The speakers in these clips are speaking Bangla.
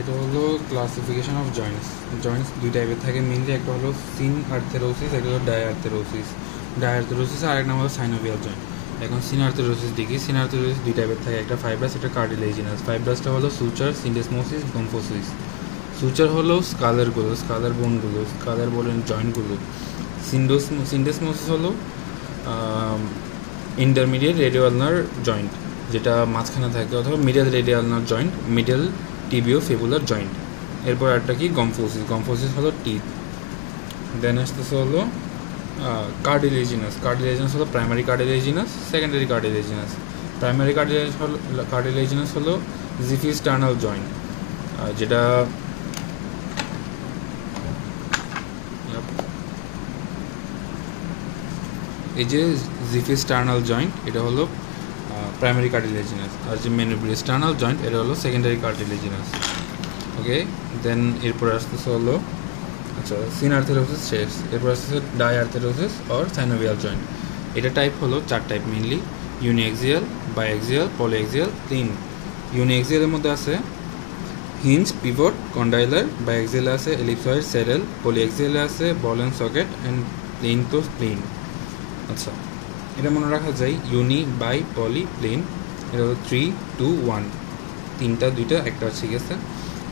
এটা হলো ক্লাসিফিকেশন অফ জয়েন্টস। জয়েন্টস দুই টাইপের থাকে মেইনলি, একটা হলো সিন আর্থেরোসিস, একটা হলো ডায়ার্থেরোসিস। ডায়ার্থেরোসিস আর এক নাম হলো সাইনোভিয়াল জয়েন্ট। এখন সিন আর্থেরোসিস দেখি। সিন আর্থেরোসিস দুই টাইপের থাকে, একটা ফাইব্রাস, একটা কার্টিলেজিনাস। ফাইব্রাসটা হলো সুচার, সিন্ডেসমোসিস, গম্ফোসিস। সুচার হলো স্কালার বোনগুলো, স্কালার বোনের জয়েন্টগুলো। সিন্ডেসমোসিস হলো ইন্টারমিডিয়েট রেডিও আলনার জয়েন্ট, যেটা মাঝখানে থাকে, অথবা middle radioulnar joint, middle tibiofibular joint. এরপর একটা কি গম্ফোসিস। গম্ফোসিস হলো টিথ। দেন আসতেছে হলো কার্টিলেজিনাস। কার্টিলেজিনাস হলো primary cartilaginous, secondary cartilaginous. Primary cartilaginous হলো জিফিস্টার্নাল জয়েন্ট, যেটা এই যে জিফিস্টার্নাল জয়েন্ট, এটা হলো প্রাইমারি কার্টিলেজিনাস। আর যে মেনোব্রিস্টার্নাল জয়েন্ট, এটা হলো সেকেন্ডারি কার্টিলেজিনাস। ওকে, দেন এরপর আসতেছে হলো আচ্ছা সিন আর্থেরোসিস শেষ। এরপর আসতেছে ডায়ার্থেরোসিস অর সাইনোভিয়াল জয়েন্ট। এটা টাইপ হলো চার টাইপ মেইনলি: ইউনিএক্সিয়াল, বাইএক্সিয়াল, পলিএক্সিয়াল, প্লেন। ইউনিএক্সিয়ালের মধ্যে আছে হিঞ্জ, পিভট, কন্ডাইলার। বাইএক্সিয়ালে আছে এলিপসয়েড, স্যাডেল। পলিএক্সিয়ালে আছে ball and socket, and plane তো প্লেন। আচ্ছা, এটা মনে রাখা যায় ইউনি, বাই, পলি, প্লেন। এটা হলো 3, 2, 1, তিনটা, দুইটা, একটা, ঠিক আছে।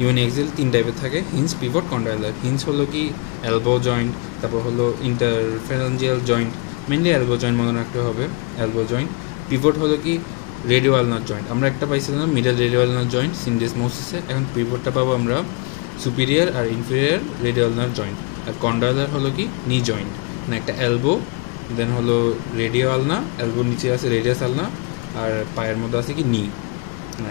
ইউনিএক্সিয়াল তিন টাইপের থাকে: হিঞ্জ, পিভট, কন্ডাইলার। হিঞ্জ হলো কি এলবো জয়েন্ট, তারপর হলো ইন্টারফেরেঞ্জিয়াল জয়েন্ট, মেনলি এলবো জয়েন্ট মনে রাখতে হবে, এলবো জয়েন্ট। পিভট হলো কি রেডিও আলনার জয়েন্ট, আমরা একটা পাইছিলাম মিডল রেডিও আলনার জয়েন্ট সিন্ডেসমোসিসে, এখন পিভটটা পাবো আমরা সুপিরিয়র আর ইনফেরিয়র রেডিও আলনার জয়েন্ট। আর কন্ডাইলার হলো কি নি জয়েন্ট, মানে একটা এলবো, দেন হলো রেডিও আলনা, এলবোর নিচে আছে রেডিয়াস আলনা, আর পায়ের মধ্যে আছে কি নি,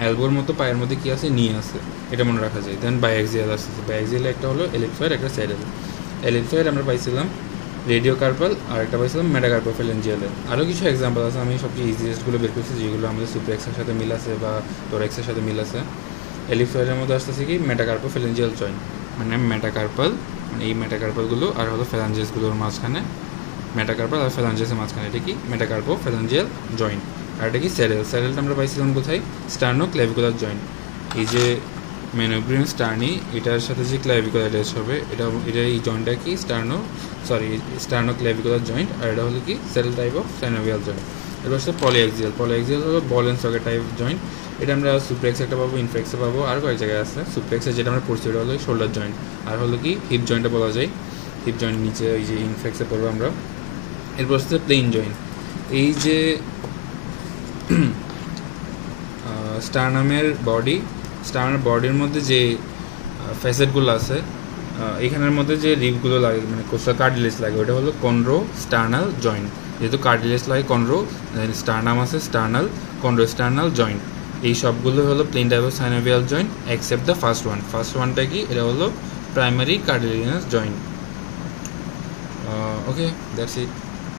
এলবোর মতো পায়ের মধ্যে কি আছে, নি আছে, এটা মনে রাখা যায়। দেন বাইএক্সিয়াল আসছে। বাইএক্সিয়ালে একটা হলো এলিপসয়েড, একটা স্যাডেল। এলিপসয়েড আমরা পাইছিলাম রেডিও কার্পাল, আর একটা পাইছিলাম মেটাকার্পোফেলেঞ্জিয়ালে। আরও কিছু এক্সাম্পল আছে, আমি সবচেয়ে ইজিয়েস্টগুলো বের করছি, যেগুলো আমাদের সুপ্রেক্সের সাথে মিল আছে বা টোরেক্সের সাথে মিল আছে। এলিপসয়েডের মধ্যে আসতেছে কি মেটাকার্পোফেলেঞ্জিয়াল জয়েন্ট, মানে মেটাকার্পাল, মানে এই মেটাকার্পালগুলো আর হলো ফ্যালাঞ্জেসগুলোর মাঝখানে, মেটাকার্পাল আর ফ্যালাঞ্জেসের মাঝখানে, এটা কি মেটাকার্পোফেলেঞ্জিয়াল জয়েন্ট। আর এটা কি স্যাডেল। স্যাডেলটা আমরা পাইছিলাম কোথায়? স্টার্নো ক্লেভিকুলার জয়েন্ট। এই যে মেনোব্রিয়াম স্টার্নি, এটার সাথে যে ক্লেভিকুলার অ্যাটাচ হবে, এটা এই জয়েন্টটা কি স্টার্নো ক্লেভিকুলার জয়েন্ট। আর এটা হলো কি saddle type of synovial joint. এবার হচ্ছে পলিএক্সিয়াল। পলিএক্সিয়াল হলো বল অ্যান্ড সকেট টাইপ জয়েন্ট। এটা আমরা সুপ্লেক্স একটা পাবো, ইনফ্লেক্সে পাবো, আর কয়েক জায়গায় আছে। সুপ্লেক্সে যেটা আমরা পড়ছি ওটা হলো শোল্ডার জয়েন্ট। আর হলো কি হিপ জয়েন্টটা বলা যায়, হিপ জয়েন্ট নিচে ওই যে ইনফ্লেক্সে পড়বো আমরা। এরপর হচ্ছে প্লেন জয়েন্ট। এই যে স্টার্নামের বডির মধ্যে যে ফ্যাসেটগুলো আছে, এখানের মধ্যে যে রিবগুলো লাগে, মানে কোস্টাল কার্টিলেজ লাগে, ওটা হলো কন্ড্রো স্টার্নাল জয়েন্ট। যেহেতু কার্টিলেজ লাগে কন্ড্রো, স্টার্নাম আছে স্টার্নাল, কন্ড্রো স্টার্নাল জয়েন্ট। এই সবগুলো হলো plane type of synovial joint except the first ওয়ানটা কি, এটা হলো primary cartilaginous joint. Okay, that's it.